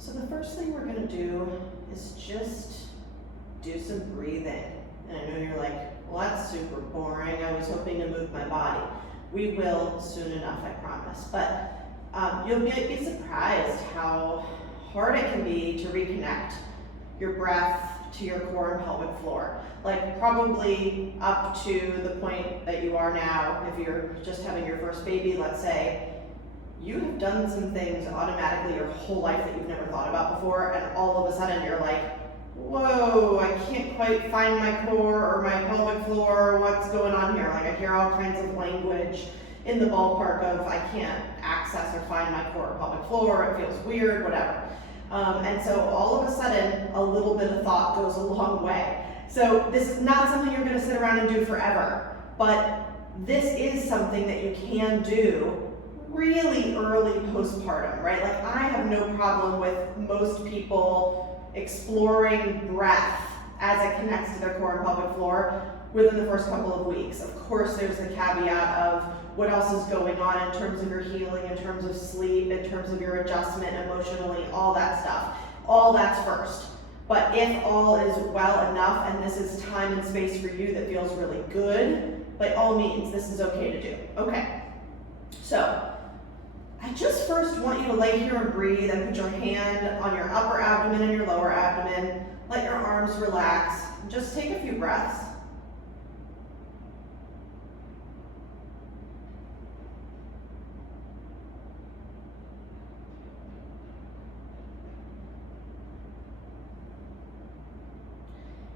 So the first thing we're gonna do is just do some breathing. And I know you're like, well, that's super boring. I was hoping to move my body. We will soon enough, I promise. But you'll be surprised how hard it can be to reconnect your breath to your core and pelvic floor. Like probably up to the point that you are now, if you're just having your first baby, let's say, you have done some things automatically your whole life that you've never thought about before, and all of a sudden you're like, whoa, I can't quite find my core or my pelvic floor, what's going on here? Like I hear all kinds of language in the ballpark of I can't access or find my core or pelvic floor, it feels weird, whatever. And so all of a sudden, a little bit of thought goes a long way. So this is not something you're gonna sit around and do forever, but this is something that you can do really early postpartum, right? Like I have no problem with most people exploring breath as it connects to their core and pelvic floor within the first couple of weeks. Of course, there's the caveat of what else is going on in terms of your healing, in terms of sleep, in terms of your adjustment emotionally, all that stuff. All that's first. But if all is well enough and this is time and space for you that feels really good, by all means, this is okay to do. Okay, so I just first want you to lay here and breathe and put your hand on your upper abdomen and your lower abdomen. Let your arms relax. Just take a few breaths.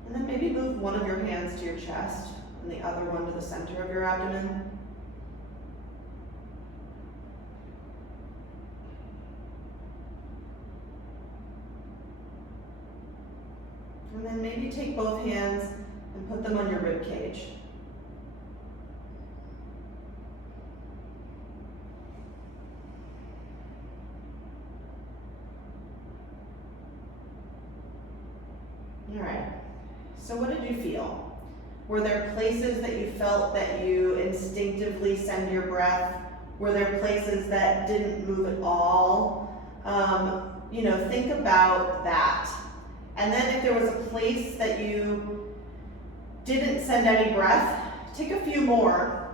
And then maybe move one of your hands to your chest and the other one to the center of your abdomen. And then maybe take both hands and put them on your rib cage. All right, so what did you feel? Were there places that you felt that you instinctively send your breath? Were there places that didn't move at all? Think about that. And then if there was a place that you didn't send any breath, take a few more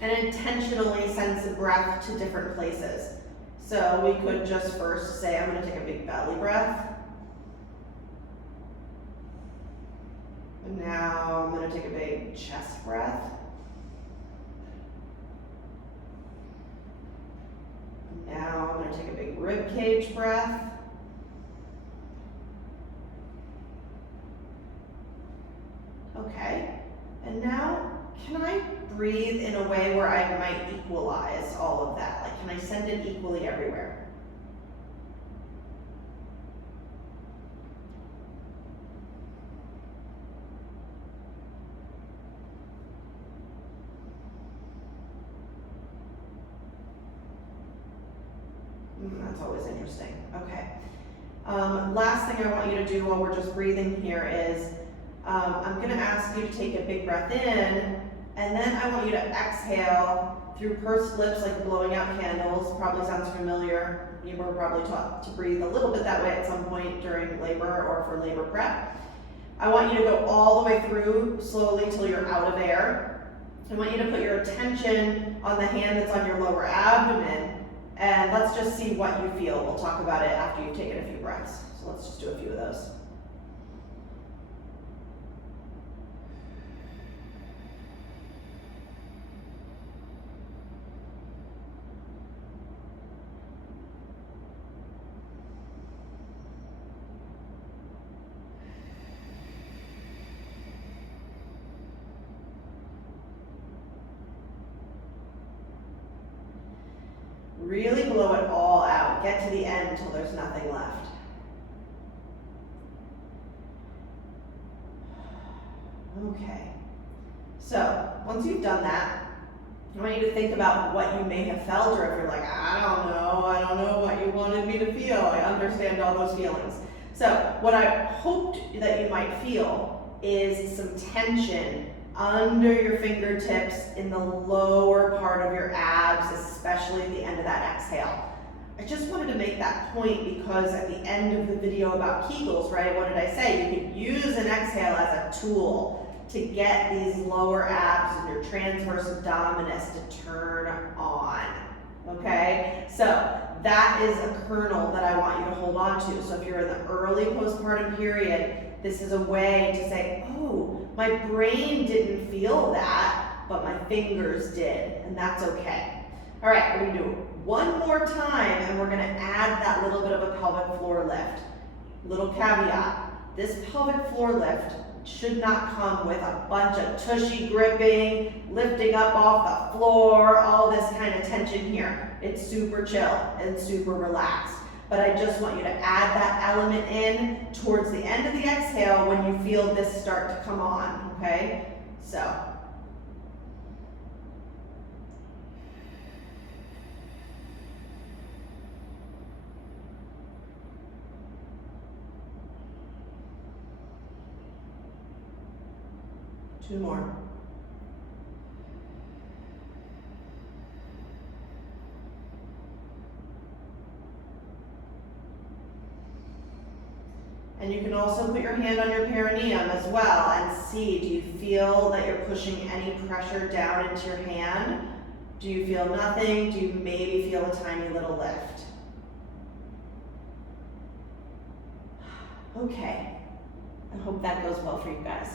and intentionally send some breath to different places. So we could just first say, I'm gonna take a big belly breath. And now I'm gonna take a big chest breath. And now I'm gonna take a big rib cage breath. Okay, and now can I breathe in a way where I might equalize all of that? Like, can I send it equally everywhere? That's always interesting. Okay. Last thing I want you to do while we're just breathing here is I'm going to ask you to take a big breath in, and then I want you to exhale through pursed lips like blowing out candles. Probably sounds familiar. You were probably taught to breathe a little bit that way at some point during labor or for labor prep. I want you to go all the way through slowly till you're out of air. I want you to put your attention on the hand that's on your lower abdomen, and let's just see what you feel. We'll talk about it after you've taken a few breaths. So let's just do a few of those. Really blow it all out. Get to the end until there's nothing left. Okay. So, once you've done that, I want you to think about what you may have felt, or if you're like, I don't know what you wanted me to feel. I understand all those feelings. So, what I hoped that you might feel is some tension under your fingertips in the lower part of your abs, especially at the end of that exhale. I just wanted to make that point because at the end of the video about Kegels, right, what did I say? You can use an exhale as a tool to get these lower abs and your transverse abdominis to turn on, okay? So that is a kernel that I want you to hold on to. So if you're in the early postpartum period, this is a way to say, oh, my brain didn't feel that, but my fingers did, and that's okay. All right, we're gonna do it one more time, and we're gonna add that little bit of a pelvic floor lift. Little caveat, this pelvic floor lift should not come with a bunch of tushy gripping, lifting up off the floor, all this kind of tension here. It's super chill and super relaxed. But I just want you to add that element in towards the end of the exhale when you feel this start to come on, okay? So. Two more. And you can also put your hand on your perineum as well and see, do you feel that you're pushing any pressure down into your hand? Do you feel nothing? Do you maybe feel a tiny little lift? Okay, I hope that goes well for you guys.